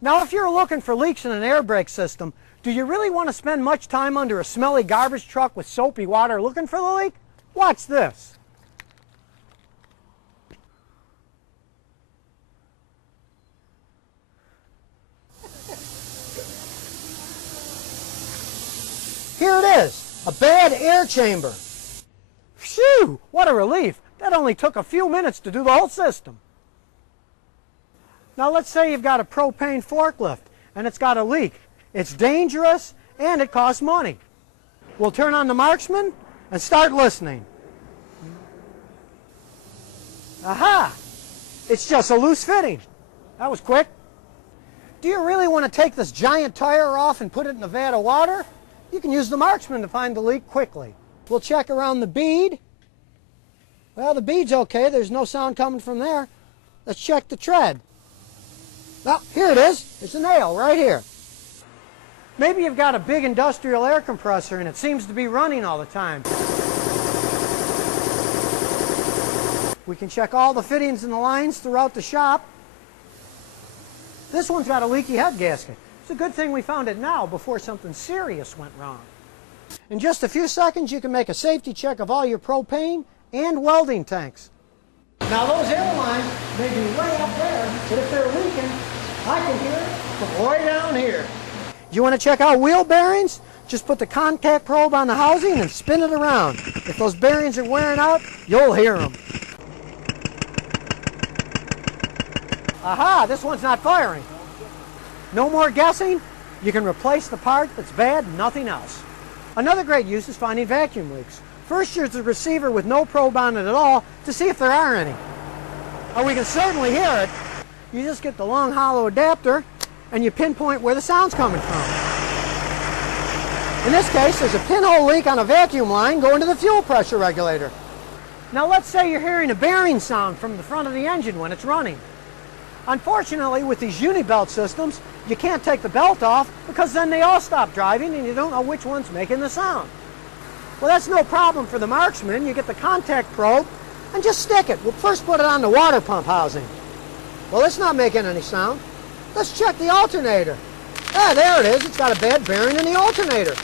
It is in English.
Now, if you're looking for leaks in an air brake system, do you really want to spend much time under a smelly garbage truck with soapy water looking for the leak? Watch this. Here it is, a bad air chamber. Phew, what a relief. That only took a few minutes to do the whole system. Now let's say you've got a propane forklift and it's got a leak. It's dangerous and it costs money. We'll turn on the Marksman and start listening. Aha! It's just a loose fitting. That was quick. Do you really want to take this giant tire off and put it in a vat of water? You can use the Marksman to find the leak quickly. We'll check around the bead. Well, the bead's okay. There's no sound coming from there. Let's check the tread. Well, here it is. It's a nail right here. Maybe you've got a big industrial air compressor and it seems to be running all the time. We can check all the fittings and the lines throughout the shop. This one's got a leaky head gasket. It's a good thing we found it now before something serious went wrong. In just a few seconds, you can make a safety check of all your propane and welding tanks. Now those air lines may be way up there, but if they're leaking, I can hear it from way down here. You want to check out wheel bearings? Just put the contact probe on the housing and spin it around. If those bearings are wearing out, you'll hear them. Aha, this one's not firing. No more guessing. You can replace the part that's bad and nothing else. Another great use is finding vacuum leaks. First, use the receiver with no probe on it at all to see if there are any. Oh, we can certainly hear it. You just get the long hollow adapter and you pinpoint where the sound's coming from. In this case, there's a pinhole leak on a vacuum line going to the fuel pressure regulator. Now let's say you're hearing a bearing sound from the front of the engine when it's running. Unfortunately, with these uni-belt systems, you can't take the belt off because then they all stop driving and you don't know which one's making the sound. Well, that's no problem for the Marksman. You get the contact probe and just stick it. We'll first put it on the water pump housing. Well, it's not making any sound. Let's check the alternator. Ah, there it is. It's got a bad bearing in the alternator.